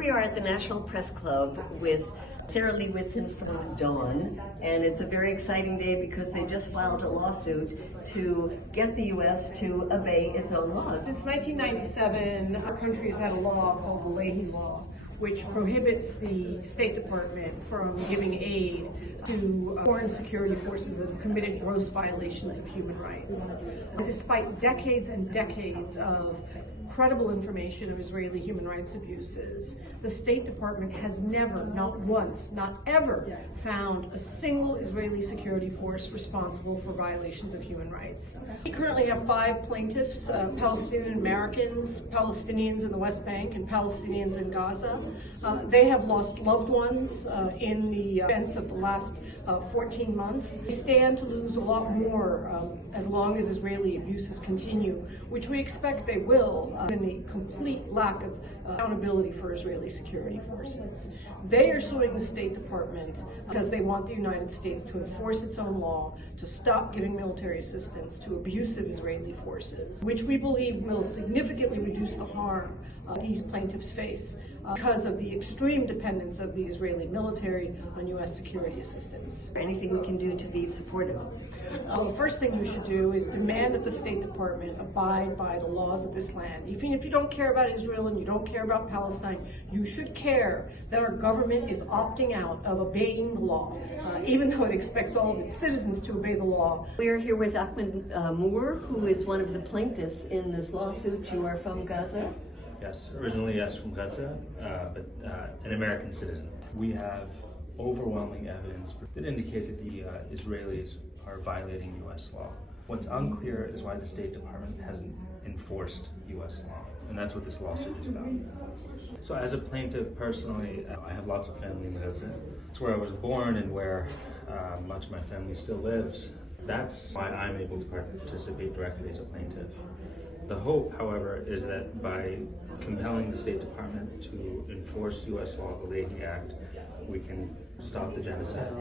we are at the National Press Club with Sarah Lee Whitson from Dawn, and it's a very exciting day because they just filed a lawsuit to get the U.S. to obey its own laws. Since 1997, our country has had a law called the Leahy Law, which prohibits the State Department from giving aid to foreign security forces that have committed gross violations of human rights. Despite decades and decades of credible information of Israeli human rights abuses, the State Department has never, not once, not ever, found a single Israeli security force responsible for violations of human rights. We currently have 5 plaintiffs, Palestinian Americans, Palestinians in the West Bank, and Palestinians in Gaza. They have lost loved ones in the events of the last 14 months. They stand to lose a lot more as long as Israeli abuses continue, which we expect they will, in the complete lack of accountability for Israeli security forces. They are suing the State Department because they want the United States to enforce its own law, to stop giving military assistance to abusive Israeli forces, which we believe will significantly reduce the harm these plaintiffs face because of the extreme dependence of the Israeli military on U.S. security assistance. Anything we can do to be supportive? The first thing you should do is demand that the State Department abide by the laws of this land. Even if you don't care about Israel and you don't care about Palestine, you should care that our government is opting out of obeying the law, even though it expects all of its citizens to obey the law. We are here with Ahmed Moor, who is one of the plaintiffs in this lawsuit. You are from Gaza? Yes, originally yes from Gaza, but an American citizen. We have overwhelming evidence that indicate that the Israelis are violating U.S. law. What's unclear is why the State Department hasn't enforced U.S. law, and that's what this lawsuit is about. So as a plaintiff personally, I have lots of family in Gaza. It's where I was born and where much of my family still lives. That's why I'm able to participate directly as a plaintiff. The hope, however, is that by compelling the State Department to enforce U.S. law, the Leahy Act, we can stop the genocide.